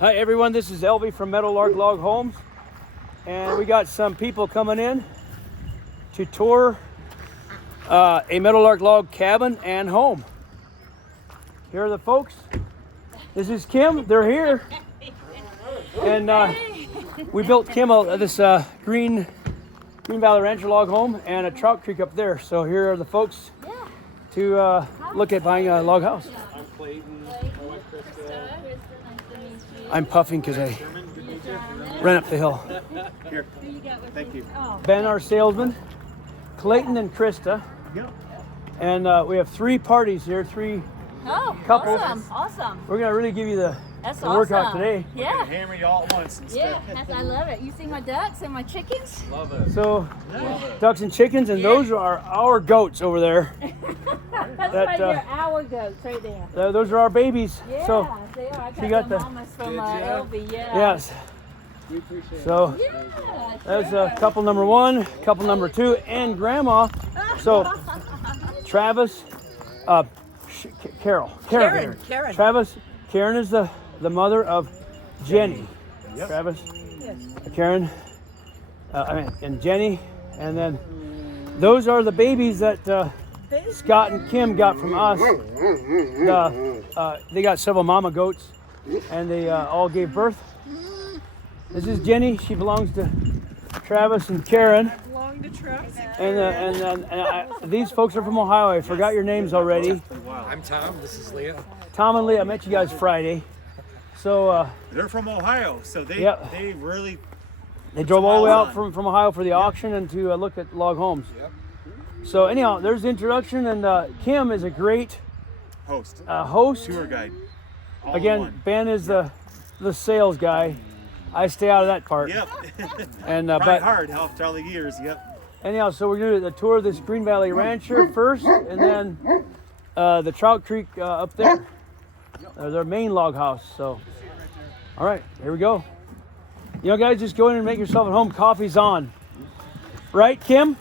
Hi everyone, this is Elvie from Meadowlark Log Homes, and we got some people coming in to tour a Meadowlark log cabin and home. Here are the folks. This is Kim. They're here, and we built Kim this Green Valley Rancher log home and a trout creek up there. So here are the folks to look at buying a log house. I'm Clayton. My wife Krista. I'm puffing because I ran up the hill. Here. Thank you. Ben, our salesman, Clayton and Krista. Yep. And we have 3 parties here, 3 couples. Awesome. We're gonna really give you the That's workout awesome. today. Yeah. Hammer you all at once. Yeah, I love it. You see my ducks and my chickens? Love it. So, ducks and chickens, and those are our goats over there. That's right there, our goats right there. Those are our babies. Yeah, So, they are. I she got got them the- almost from Elvie, yeah. yes. We appreciate it. So, Yeah, that's couple number 1, couple number 2, and Grandma. So, Travis, Karen. Travis, Karen is the mother of Jenny. Yep. Travis, Karen, and Jenny, and then those are the babies that Scott and Kim got from us. They got several mama goats, and they all gave birth. This is Jenny. She belongs to Travis and Karen. And these folks are from Ohio. I forgot your names already. I'm Tom. This is Leah. Tom and Leah. I met you guys Friday. So They're from Ohio, so they Yep. they really they drove all the way out Well from Ohio for the auction and to look at log homes. Yep. So anyhow, there's the introduction, and Kim is a great host, host. tour guide. All in Again, one. Ben is the sales guy. I stay out of that part. Yep. And Tried but hard after all the years. Yep. anyhow, so we're gonna do the tour of this Green Valley Rancher first, and then the Trout Creek up there. Their main log house. So, all right, here we go. You know, guys, just go in and make yourself at home. Coffee's on, right, Kim?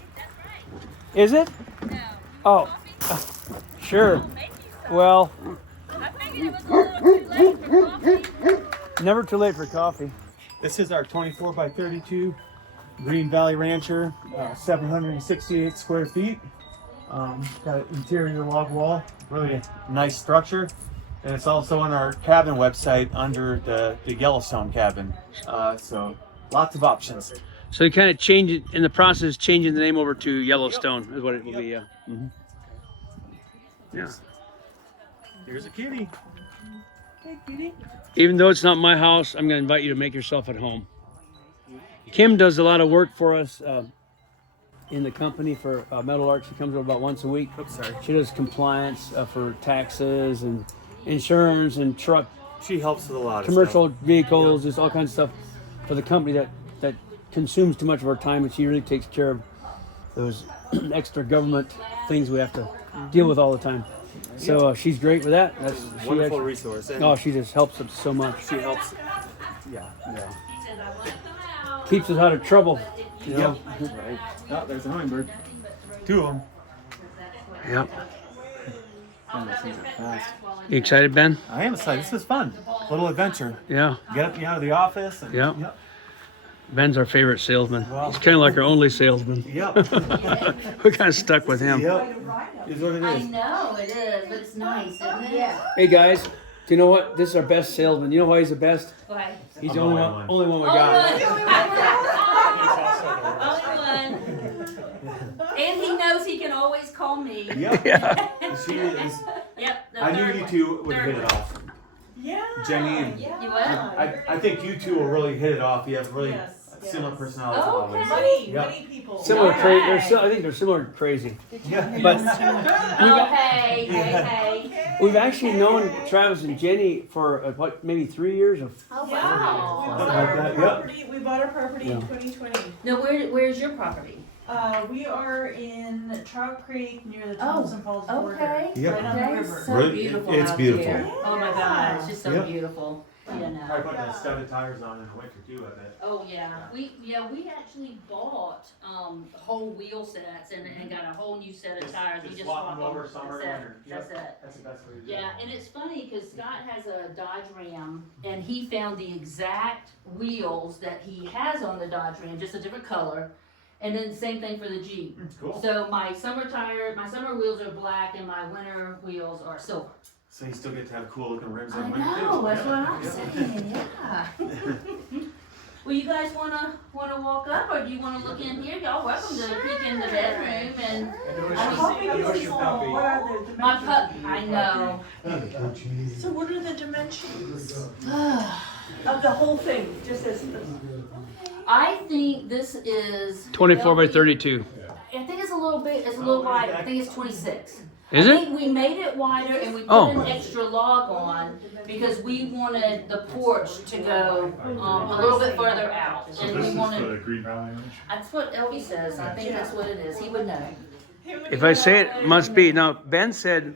Is it? No. Oh, sure. Well, I figured it was a little too late for coffee. never too late for coffee. This is our 24 by 32 Green Valley Rancher, 768 square feet. Got an interior log wall, really a nice structure. And it's also on our cabin website under the Yellowstone cabin. So lots of options. So you kind of change it in the process, changing the name over to Yellowstone is what it will be. Yeah. Mm-hmm. Yeah. Here's a kitty. Even though it's not my house, I'm going to invite you to make yourself at home. Kim does a lot of work for us in the company for Meadowlark. She comes over about once a week. Oops, sorry. She does compliance for taxes and insurance and truck, She helps with a lot of commercial stuff. vehicles, just all kinds of stuff for the company that consumes too much of our time, and she really takes care of those extra government things we have to deal with all the time. So she's great with that. That's she Wonderful actually- resource. And Oh, she just helps us so much. she helps. Yeah. Keeps us out of trouble. You know? Yep. Right. Oh, there's a hummingbird. 2 of them. Yep. Oh, those things are fast. You excited, Ben? I am excited. This is fun. Little adventure. Yeah. Get me out of the office. And, Yeah. Yep. Ben's our favorite salesman. Wow. He's kind of like our only salesman. Yep. We're kind of stuck with him. Yep. Is what it I is. know it is, but it's nice, isn't it? Yeah. Hey guys, do you know what? This is our best salesman. You know why he's the best? Why? He's the I'm only the one, only only one we got. Only one. And he knows he can always call me. Yep. Yeah. She is. Yep. the I knew third you one. two would Third hit it one. off. Yeah. Jenny and You what? I think you two will really hit it off. You have really Yes, similar yes. personalities. Okay. always. Money, Yep. money people. Similar, Alright. I think they're similar and crazy. Yeah. But Oh, hey, hey. we've actually known Travis and Jenny for what, maybe 3 years. Or Oh, We wow. Something bought like our that, yep. property. We bought our property Yeah. in 2020. No, where's your property? We are in Trout Creek near the Oh, Thompson Falls border. Okay. Yep. Right on the Okay. river. So Really, beautiful it's out beautiful. here. Oh my God, it's just so Yep. beautiful. You know. Probably putting the studded tires on in the winter too, I bet. Oh yeah, we actually bought whole wheel sets and got a whole new set of tires. We just swap them swap over them. summer, That's it. winter. That's Yep. it. That's the best way to do it. Yeah, and it's funny because Scott has a Dodge Ram, and he found the exact wheels that he has on the Dodge Ram, just a different color. And then same thing for the Jeep. Cool. So my summer wheels are black, and my winter wheels are silver. So you still get to have cool looking rims I on winter know, too. that's Yeah. what I'm saying. Yeah. Well, you guys wanna walk up, or do you wanna look in here? Y'all welcome to peek in the bedroom and. How big is this home? What are the dimensions? My pup, I know. So what are the dimensions of the whole thing, just as, I think this is 24 by 32. I think it's a little bit. It's a little wider. I think it's 26. Is I it? think we made it wider and we put Oh. an extra log on because we wanted the porch to go a little bit further out, and we wanted. Green Valley Amish? That's what Elby says. I think that's what it is. He would know. If I say it, must be. Now, Ben said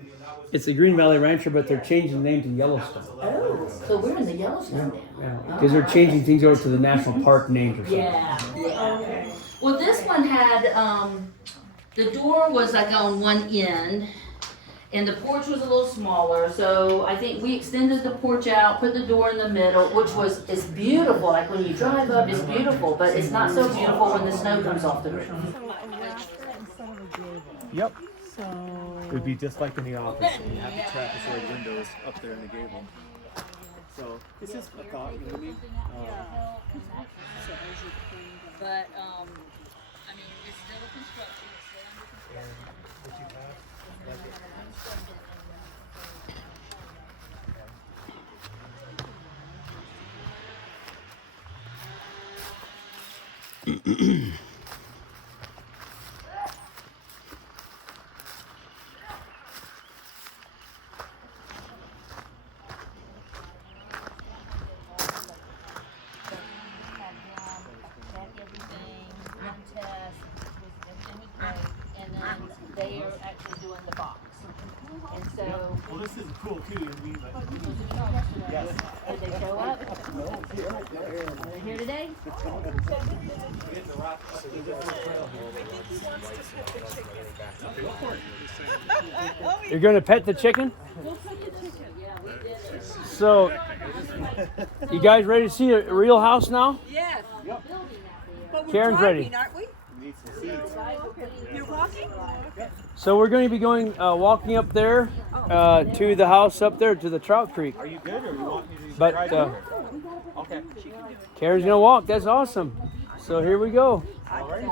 it's the Green Valley Rancher, but they're changing the name to Yellowstone. Oh, so we're in the Yellowstone now. Because they're changing things over to the national park names or something. Yeah. okay. Well, this one had the door was like on one end, and the porch was a little smaller. So I think we extended the porch out, put the door in the middle, which it's beautiful. Like when you drive up, it's beautiful, but it's not so beautiful when the snow comes off the roof. Yep. It would be just like in the office. You have the trapezoid windows up there in the gable. So it's just a thought, you know what I mean? But I mean, it's still a construction. It's still under construction. They are actually doing the box. And so, Well, this is cool too, you know what I mean? yes. Did they show up? Are they here today? You're going to pet the chicken? Yeah, we did it. So, you guys ready to see a real house now? Yes, but we're Karen's driving, ready. aren't we? You're walking? So we're going to be going walking up there to the house up there to the Trout Creek. Are you good or you want me to But drive over? Okay. Karen's going to walk. That's awesome. So here we go. All right.